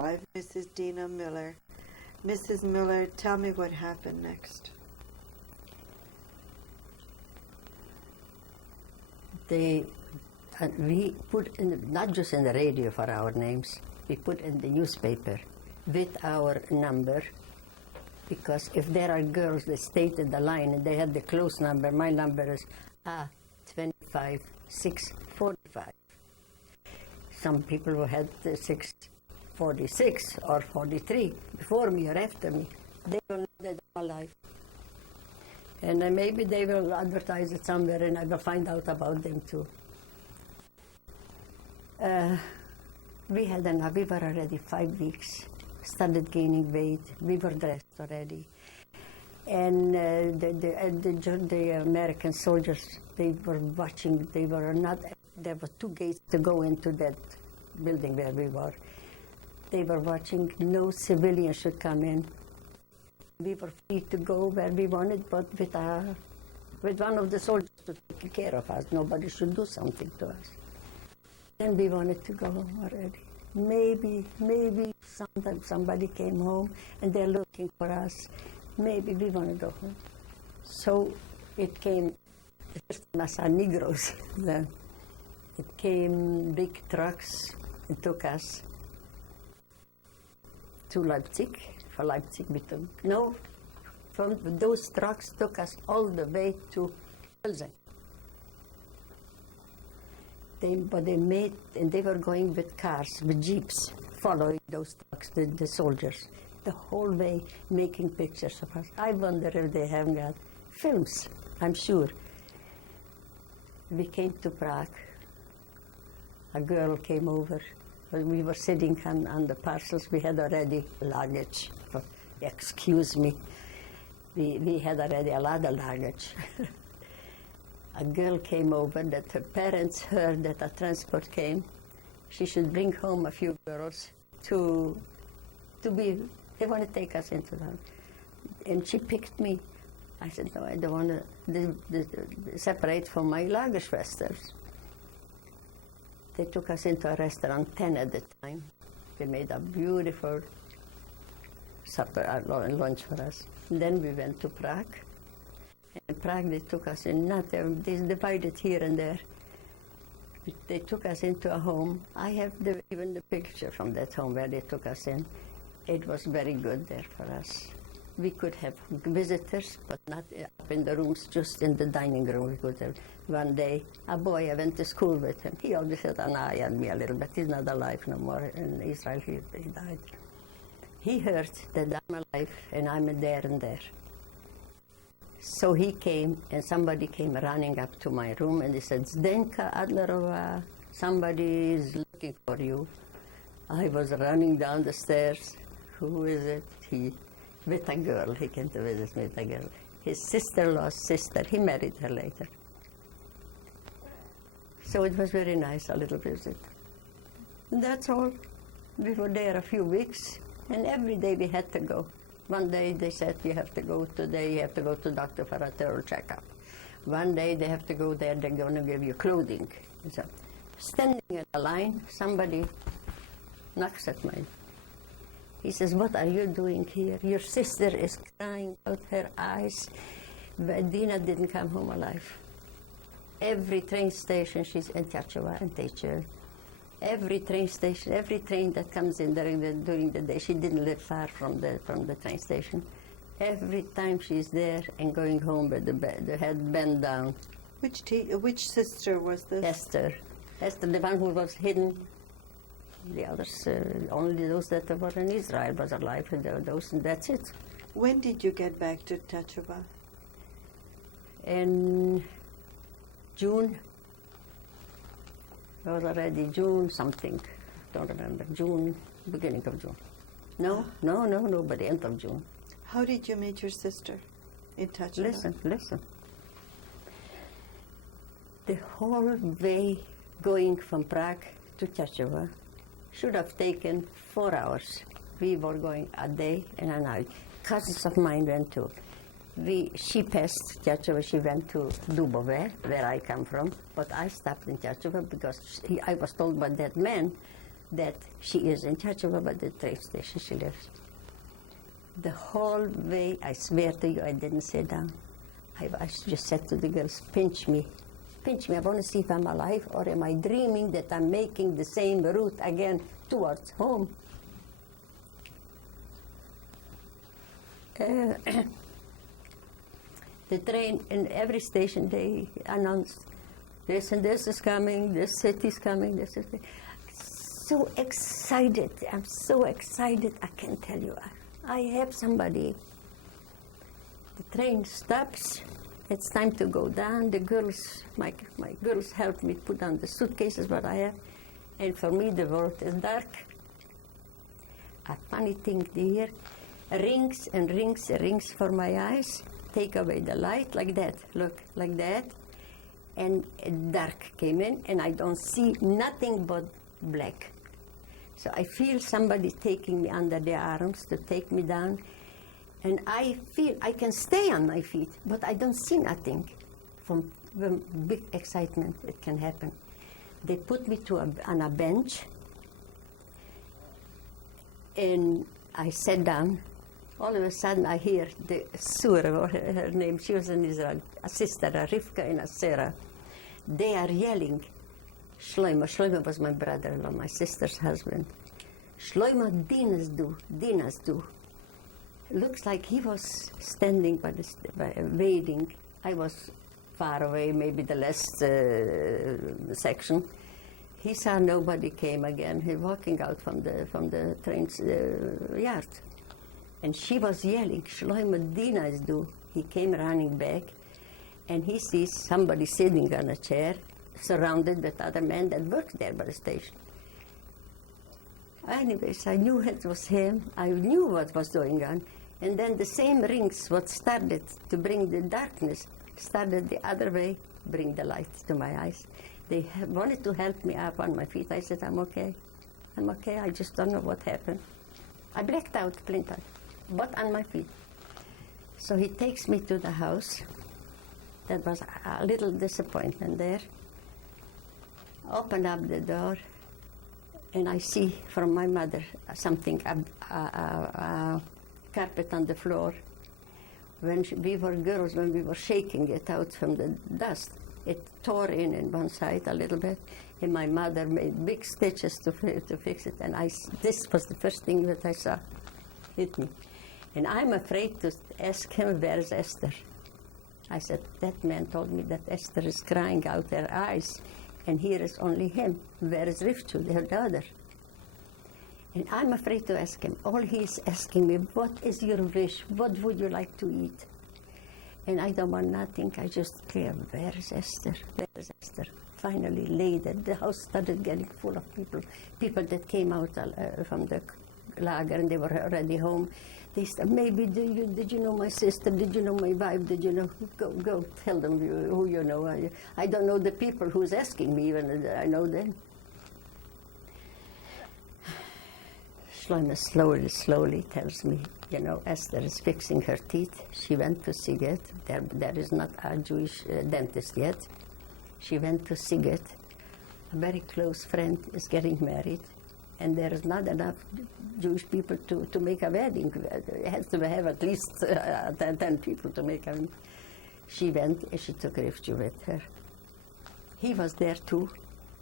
alive, Mrs. Dina Muller. Mrs. Muller, tell me what happened next. We put in, not just in the radio for our names, we put in the newspaper with our number, because if there are girls that stayed in the line and they had the close number, my number is 25645. Some people who had 646 or 43 before me or after me, they will know that I'm alive. And maybe they will advertise it somewhere and I will find out about them too. We were already 5 weeks, started gaining weight, we were dressed already. And the American soldiers, they were watching, there were 2 gates to go into that building where we were. They were watching, no civilian should come in. We were free to go where we wanted, but with one of the soldiers to take care of us. Nobody should do something to us. Then we wanted to go already. Maybe sometime somebody came home and they're looking for us. Maybe we want to go home. So it came, the first time I saw Negroes. It came big trucks and took us to Leipzig. For Leipzig we took, no, from those trucks took us all the way to Pilsen. They were going with cars, with jeeps, following those trucks, the soldiers, the whole way making pictures of us. I wonder if they have got films, I'm sure. We came to Prague. A girl came over. We were sitting on the parcels. We had already luggage. Excuse me. We had already a lot of luggage. A girl came over that her parents heard that a transport came. She should bring home a few girls they want to take us into them. And she picked me. I said, no, I don't want to separate from my Lagerschwesters. They took us into a restaurant, 10 at the time. They made a beautiful supper, lunch for us. And then we went to Prague. In Prague, they took us in, they divided here and there. They took us into a home. I have even the picture from that home where they took us in. It was very good there for us. We could have visitors, but not up in the rooms, just in the dining room. We could have. One day, a boy, I went to school with him. He always had an eye on me a little bit. He's not alive no more. In Israel, he died. He heard that I'm alive and I'm there and there. So he came, and somebody came running up to my room, and he said, Zdenka Adlerova, somebody is looking for you. I was running down the stairs. Who is it? With a girl. He came to visit me with a girl. His sister-in-law's sister. He married her later. So it was very nice, a little visit. And that's all. We were there a few weeks, and every day we had to go. One day they said, you have to go to the doctor for a thorough checkup. One day they have to go there, they're going to give you clothing. So, standing in the line, somebody knocks at mine. He says, what are you doing here? Your sister is crying out her eyes. But Dina didn't come home alive. Every train station, she's in Shoah and teacher. Every train station, every train that comes in during the day, she didn't live far from the train station. Every time she's there and going home with the head bent down. Which sister was this? Esther, the one who was hidden. The others, only those that were in Israel was alive, and those, and that's it. When did you get back to Shoah? In June. It was already June something. Don't remember. June, beginning of June. No, by the end of June. How did you meet your sister in Shoah? Listen. The whole way going from Prague to Shoah should have taken 4 hours. We were going a day and a night. Cousins of mine went too. She passed Shoah, she went to Dubove, where I come from, but I stopped in Shoah because I was told by that man that she is in charge of about the train station she lives. The whole way, I swear to you, I didn't sit down. I just said to the girls, pinch me. Pinch me. I want to see if I'm alive, or am I dreaming that I'm making the same route again towards home? The train, in every station, they announced, this and this is coming, this city's coming, this is... So excited. I'm so excited, I can't tell you. I have somebody. The train stops. It's time to go down. The girls, my girls help me put down the suitcases, what I have. And for me, the world is dark. A funny thing here, rings and rings and rings for my eyes. Take away the light like that, look, like that. And dark came in, and I don't see nothing but black. So I feel somebody taking me under the arms to take me down. And I feel I can stay on my feet, but I don't see nothing. From the big excitement, it can happen. They put me on a bench, and I sat down. All of a sudden, I hear the Surah, her name, she was in Israel, a sister, a Rivka and a Sarah. They are yelling, Shlomo. Shlomo was my brother-in-law, my sister's husband. Shlomo, Dina's do. Looks like he was standing by waiting. I was far away, maybe the last section. He saw nobody came again. He walking out from the train's yard. And she was yelling, Shlomo, Dina's do. He came running back, and he sees somebody sitting on a chair, surrounded with other men that worked there by the station. Anyways, I knew it was him. I knew what was going on. And then the same rings, what started to bring the darkness, started the other way, bring the light to my eyes. They wanted to help me up on my feet. I said, I'm okay. I'm okay. I just don't know what happened. I blacked out, blinked out, but on my feet. So he takes me to the house. That was a little disappointment there. Open up the door, and I see from my mother something, a carpet on the floor. When we were girls, when we were shaking it out from the dust, it tore in one side a little bit, and my mother made big stitches to fix it, and this was the first thing that I saw hit me. And I'm afraid to ask him, where's Esther? I said, that man told me that Esther is crying out her eyes, and here is only him. Where is Rivchu, her daughter? And I'm afraid to ask him. All he's asking me, what is your wish? What would you like to eat? And I don't want nothing. I just clear, where is Esther? Where is Esther? Finally, later, the house started getting full of people that came out from the lager, and they were already home. They said, maybe, did you know my sister? Did you know my wife? Did you know? Go tell them who you know. I don't know the people who's asking me, even I know them. Shlomo slowly tells me, Esther is fixing her teeth. She went to Siget. There is not a Jewish dentist yet. She went to Siget. A very close friend is getting married, and there is not enough Jewish people to make a wedding. It has to have at least 10 people to make a wedding. She went, and she took Rivchu with her. He was there too,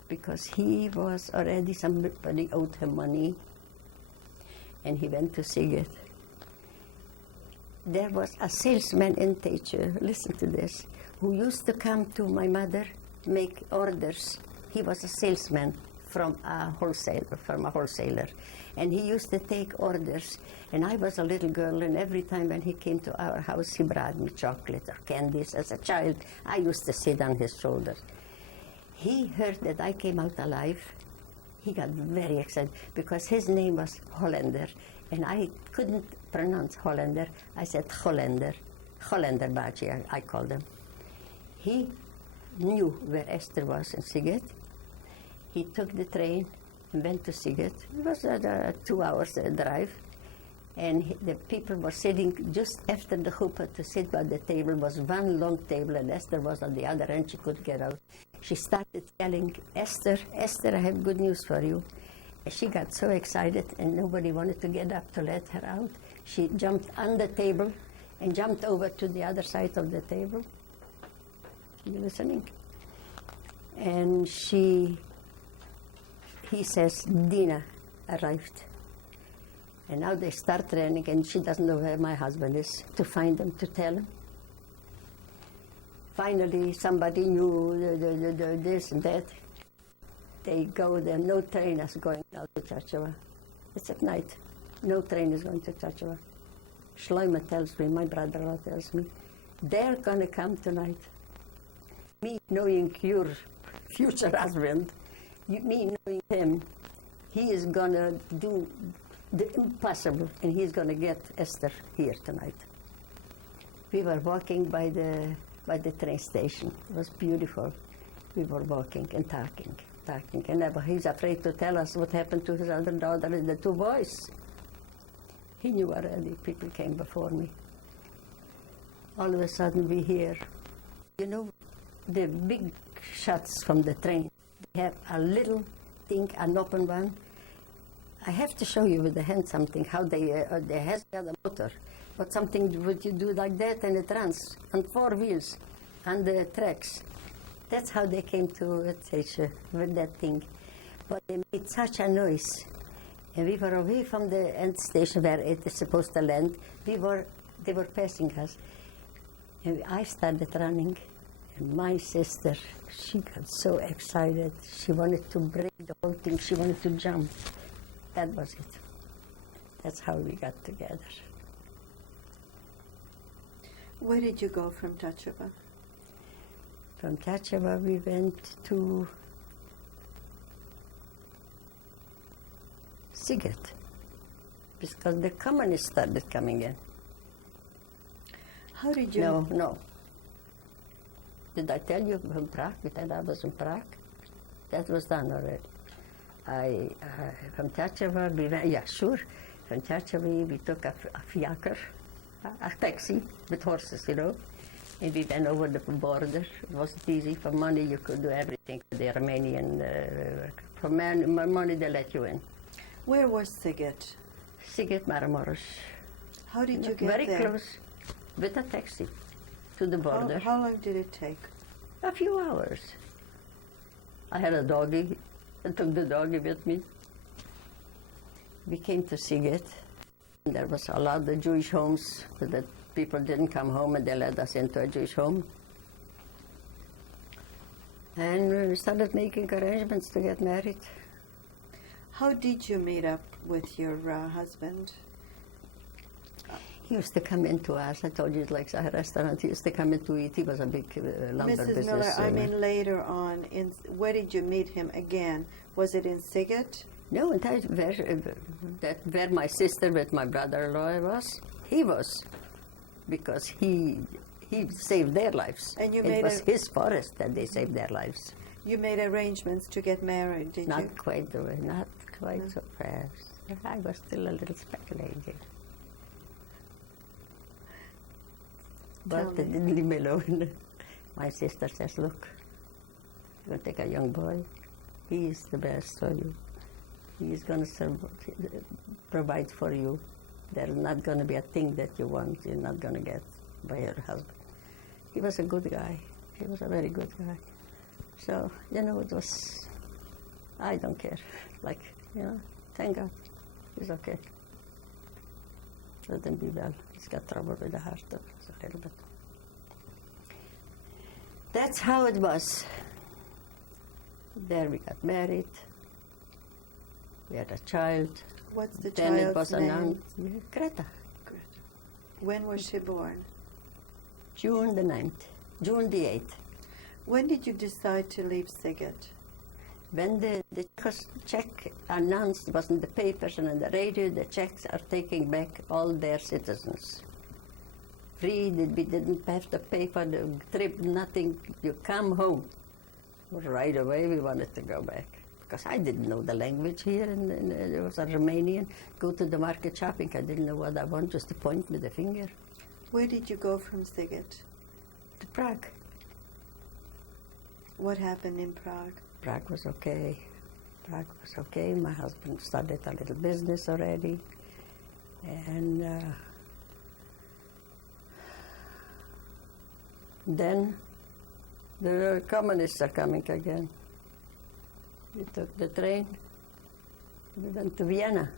because he was already, somebody owed him money, and he went to Siget. There was a salesman in Teacher, listen to this, who used to come to my mother, make orders. He was a salesman from a wholesaler, and he used to take orders. And I was a little girl, and every time when he came to our house, he brought me chocolate or candies. As a child, I used to sit on his shoulders. He heard that I came out alive. He got very excited because his name was Hollander, and I couldn't pronounce Hollander. I said Hollander Baci, I called him. He knew where Esther was in Siget. He took the train and went to Siget. It was a 2 hours drive, and the people were sitting just after the chuppah to sit by the table. It was one long table, and Esther was on the other end. She couldn't get out. She started yelling, Esther, Esther, I have good news for you. She got so excited and nobody wanted to get up to let her out. She jumped on the table and jumped over to the other side of the table. You listening? And he says, Dina arrived. And now they start running, and she doesn't know where my husband is, to find him, to tell him. Finally, somebody knew this and that. They go there. No train is going out to Shoah. It's at night. No train is going to Shoah. Shlomo tells me, my brother-in-law tells me, they're going to come tonight. Me knowing your future husband, me knowing him, he is going to do the impossible, and he's going to get Esther here tonight. We were walking by the train station. It was beautiful. We were walking and talking. And he's afraid to tell us what happened to his other daughter and the two boys. He knew already. People came before me. All of a sudden we hear, you know, the big shots from the train. They have a little thing, an open one. I have to show you with the hand something, how they has got a motor. But something would you do like that, and it runs on 4 wheels on the tracks. That's how they came to Shoah with that thing. But they made such a noise. And we were away from the end station where it is supposed to land. They were passing us. And I started running. And my sister, she got so excited. She wanted to break the whole thing. She wanted to jump. That was it. That's how we got together. Where did you go from Shoah? From Shoah we went to Sighet, because the communists started coming in. How did you... No. Did I tell you from Prague? That I was in Prague? That was done already. From Shoah we went, yeah, sure. From Shoah we took a fiaker, a taxi with horses, you know. And we went over the border. It wasn't easy. For money, you could do everything. The Armenian, for money, they let you in. Where was Sighet? Sighet, Maramoros. How did you get Very there? close, with a taxi to the border. How long did it take? A few hours. I had a doggy. I took the doggy with me. We came to Sighet. There was a lot of Jewish homes that people didn't come home, and they let us into a Jewish home. And we started making arrangements to get married. How did you meet up with your husband? He used to come in to us. I told you it likes a restaurant. He used to come in to eat. He was a big lumber Mrs. business. Muller, I mean later on, where did you meet him again? Was it in Sighet? No, in that where my sister with my brother-in-law was, he was. Because he saved their lives. And you it was his forest that they saved their lives. You made arrangements to get married, did you? Not quite the way, not quite so fast. I was still a little speculating. But they didn't leave me alone. My sister says, look, you're going to take a young boy. He is the best for you. He is going to provide for you. There's not going to be a thing that you want you're not going to get by your husband. He was a good guy. He was a very good guy. So, you know, it was, I don't care. Like, you know, thank God. He's okay. Let him be well. He's got trouble with the heart, a little bit. That's how it was. There we got married. We had a child. What's the Then child's it was name? announced, Greta. When was she born? June the 9th, June the 8th. When did you decide to leave Sighet? When the Czech announced, it was in the papers and on the radio, the Czechs are taking back all their citizens. Free, we didn't have to pay for the trip, nothing. You come home. Right away we wanted to go back. Because I didn't know the language here, and it was a Romanian. Go to the market shopping, I didn't know what I want, just to point with the finger. Where did you go from Sighet? To Prague. What happened in Prague? Prague was okay. Prague was okay. My husband started a little business already. And then the communists are coming again. We took the train. We went to Vienna.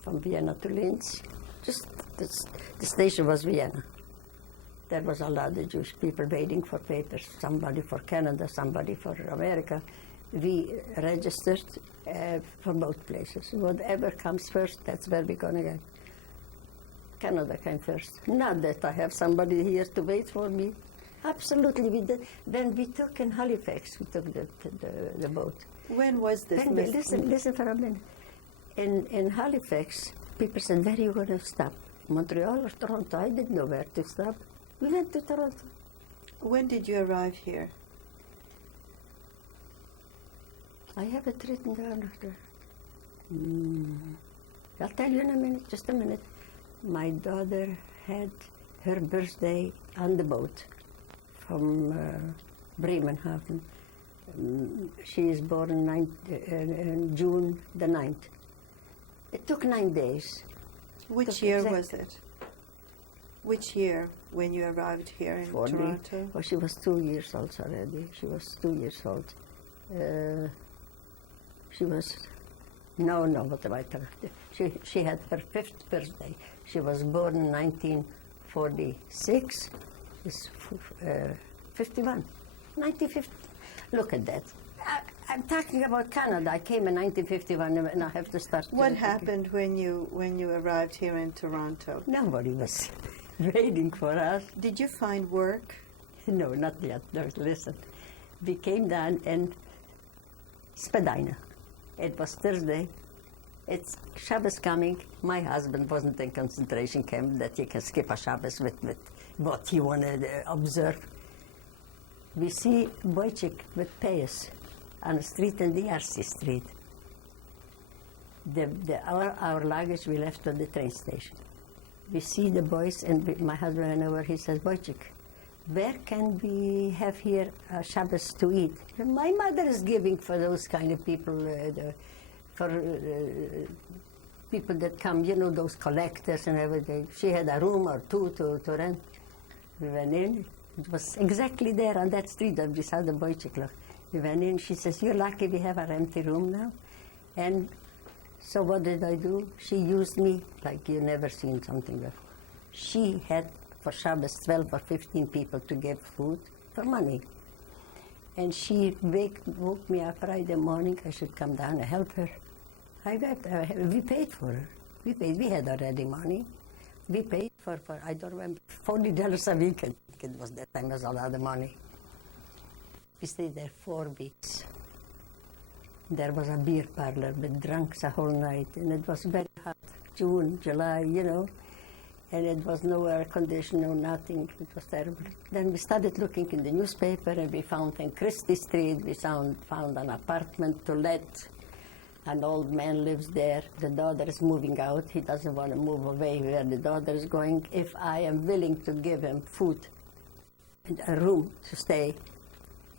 From Vienna to Linz. Just the station was Vienna. There was a lot of Jewish people waiting for papers. Somebody for Canada, somebody for America. We registered for both places. Whatever comes first, that's where we're going to go. Canada came first. Not that I have somebody here to wait for me. Absolutely, we did. Then we took in Halifax, we took the boat. When was this? Then, listen for a minute. In Halifax, people said, where are you going to stop? Montreal or Toronto? I didn't know where to stop. We went to Toronto. When did you arrive here? I have it written down. I'll tell you in a minute, just a minute. My daughter had her birthday on the boat from Bremenhaven. She is born in June the 9th. It took 9 days. Which year was it? Which year when you arrived here in 40. Toronto? Well, she was 2 years old already. She was 2 years old. She was, what am I telling you? She had her 5th birthday. She was born in 1946. It's 51. 1950. Look at that. I'm talking about Canada. I came in 1951 and I have to start. What happened when you arrived here in Toronto? Nobody was waiting for us. Did you find work? No, not yet. No, listen. We came down in Spadina. It was Thursday. It's Shabbos coming. My husband wasn't in concentration camp that you can skip a Shabbos with what he wanted to observe. We see Wojciech with payas on the street in the RC Street. Our luggage we left at the train station. We see the boys, and my husband went over, he says, Wojciech, where can we have here Shabbos to eat? And my mother is giving for those kind of people, for people that come, those collectors and everything. She had a room or two to rent. We went in. It was exactly there on that street of beside the Wojciech. We went in. She says, you're lucky we have an empty room now. And so what did I do? She used me like you never seen something before. She had for Shabbos 12 or 15 people to give food for money. And she woke me up Friday morning. I should come down and help her. I went. We paid for her. We had already money. We paid for I don't remember, $40 a week. It was that time, was a lot of money. We stayed there 4 weeks. There was a beer parlor with drunks the whole night, and it was very hot, June, July, and it was no air conditioning, no nothing. It was terrible. Then we started looking in the newspaper, and we found in Christie Street, we found an apartment to let. An old man lives there. The daughter is moving out. He doesn't want to move away where the daughter is going. If I am willing to give him food and a room to stay,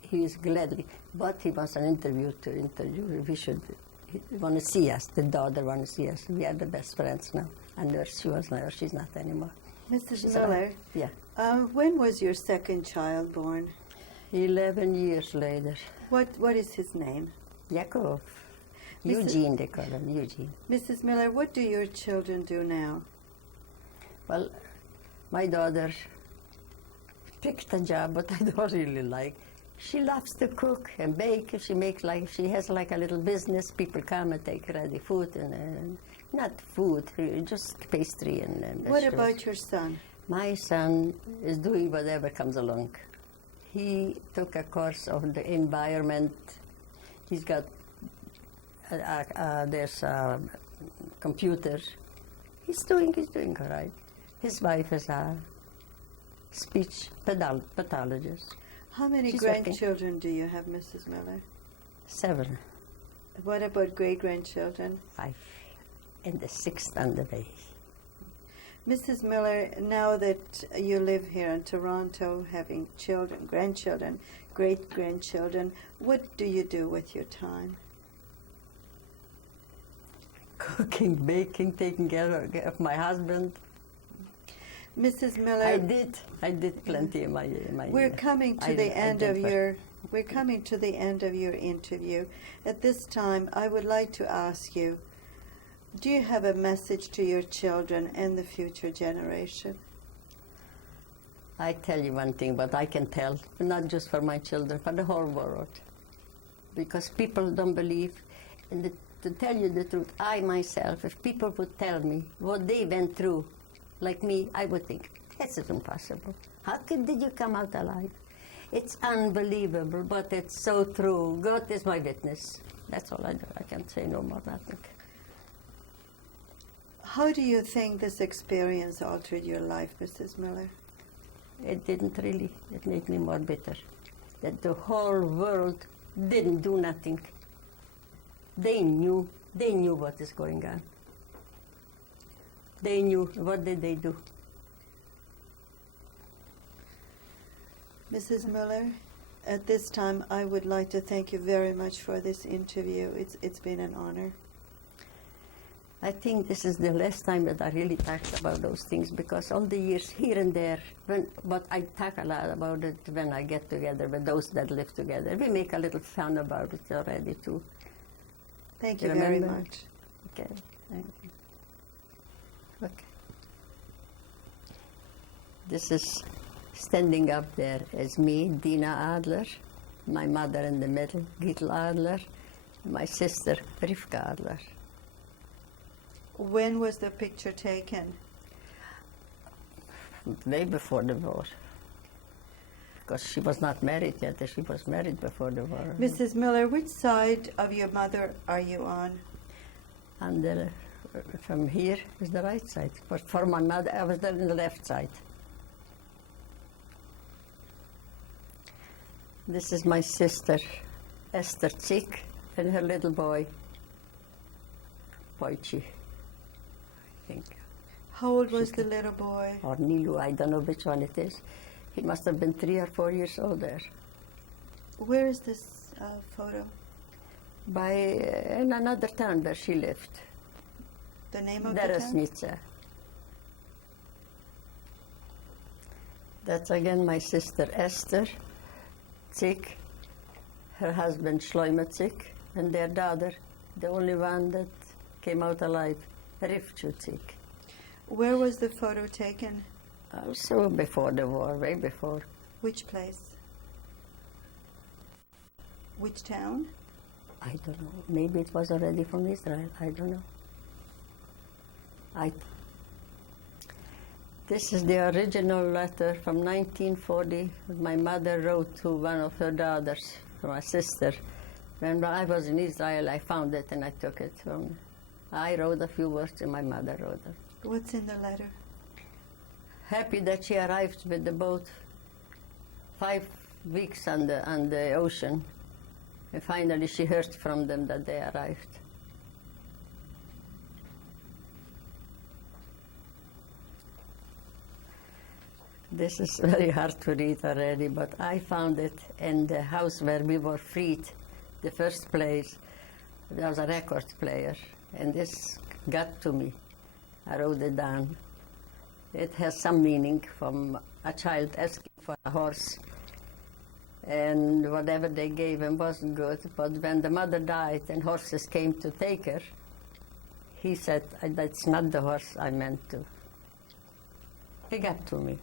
he is gladly. But he wants an interview to interview. He want to see us. The daughter want to see us. We are the best friends now. And she was never. She's not anymore. Mrs. Muller, yeah. When was your second child born? 11 years later. What is his name? Yakov. Eugene, they call him, Eugene. Mrs. Muller, what do your children do now? Well, my daughter picked a job, but I don't really like. She loves to cook and bake. She has like a little business. People come and take ready food, and not food, just pastry and What about your son? My son is doing whatever comes along. He took a course of the environment. He's got there's computers. He's doing all right. His wife is a speech pathologist. How many grandchildren do you have, Mrs. Muller? 7. What about great-grandchildren? 5. And the 6th on the way. Mrs. Muller, now that you live here in Toronto, having children, grandchildren, great-grandchildren, what do you do with your time? cooking, baking, taking care of my husband. Mrs. Miller, I did plenty in my. we're coming to the end of your interview. At this time, I would like to ask you, do you have a message to your children and the future generation? I tell you one thing, but I can tell, not just for my children, for the whole world. Because people don't believe. And to tell you the truth, I myself, if people would tell me what they went through, like me, I would think, this is impossible. How did you come out alive? It's unbelievable, but it's so true. God is my witness. That's all I do. I can't say no more, nothing. How do you think this experience altered your life, Mrs. Miller? It didn't really. It made me more bitter. That the whole world didn't do nothing. They knew what is going on. They knew. What did they do? Mrs. Muller, at this time, I would like to thank you very much for this interview. It's been an honor. I think this is the last time that I really talked about those things, because all the years here and there, but I talk a lot about it when I get together with those that live together. We make a little fun about it already too. Thank you very much. Okay, thank you. Okay. This is standing up there is me, Dina Adler, my mother in the middle, Gittel Adler, my sister, Rivka Adler. When was the picture taken? Way before the war. Because she was not married yet. She was married before the war. Mrs. Miller, which side of your mother are you on? And from here is the right side. But for my mother, I was there on the left side. This is my sister, Esther Chick, and her little boy, Poichi, I think. How old was the little boy? Or Nilu, I don't know which one it is. He must have been 3 or 4 years old there. Where is this photo? In another town where she lived. The name of the town? Deresnica. That's again my sister Esther Zick, her husband Shlomo Zick, and their daughter, the only one that came out alive, Rivka Zick. Where was the photo taken? Also before the war, way before. Which place? Which town? I don't know. Maybe it was already from Israel. I don't know. This is the original letter from 1940 my mother wrote to one of her daughters, my sister. When I was in Israel, I found it and I took it from. I wrote a few words and my mother wrote it. What's in the letter? Happy that she arrived with the boat 5 weeks on the ocean. And finally she heard from them that they arrived. This is very hard to read already, but I found it in the house where we were freed, the first place. There was a record player, and this got to me. I wrote it down. It has some meaning from a child asking for a horse, and whatever they gave him wasn't good. But when the mother died and horses came to take her, he said, "That's not the horse I meant to." It got to me.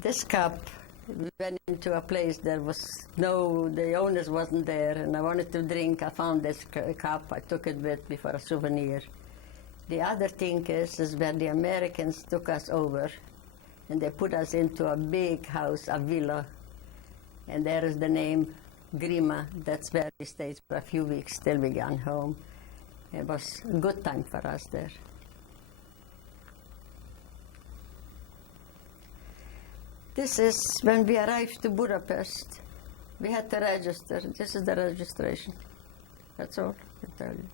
This cup went into a place the owners wasn't there, and I wanted to drink. I found this cup. I took it with me for a souvenir. The other thing is where the Americans took us over, and they put us into a big house, a villa, and there is the name Grima. That's where we stayed for a few weeks till we got home. It was a good time for us there. This is when we arrived to Budapest. We had to register. This is the registration. That's all I can tell you.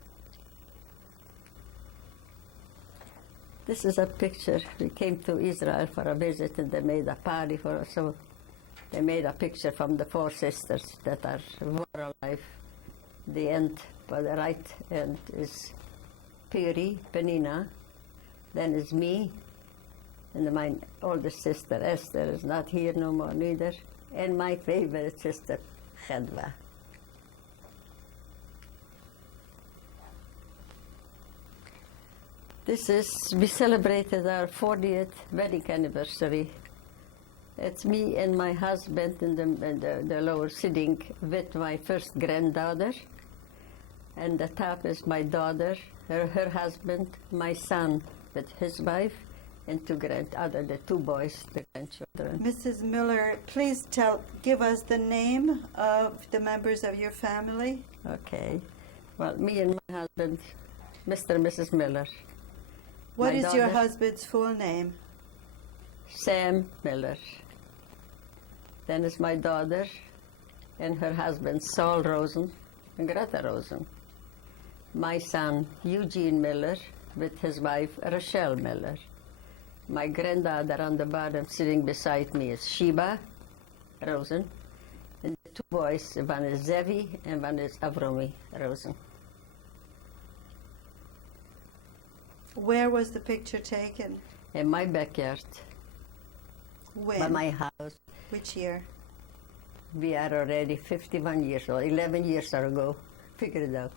This is a picture. We came to Israel for a visit and they made a party for us. So They made a picture from the four sisters that were alive. The end, by the right end, is Piri, Penina. Then is me, and my older sister Esther is not here no more neither, and my favorite sister Chedwa. We celebrated our 40th wedding anniversary. It's me and my husband in the lower sitting with my first granddaughter, and the top is my daughter, her husband, my son with his wife, and the two boys, the grandchildren. Mrs. Muller, please give us the name of the members of your family. Okay. Well, me and my husband, Mr. and Mrs. Muller. What My is your daughter, husband's full name? Sam Miller. Then is my daughter and her husband, Saul Rosen and Greta Rosen. My son, Eugene Miller, with his wife, Rochelle Miller. My granddaughter on the bottom sitting beside me is Sheba Rosen. And the two boys, one is Zevi and one is Avromi Rosen. Where was the picture taken? In my backyard, When? by my house. Which year? We are already 51 years old, 11 years ago. Figure it out.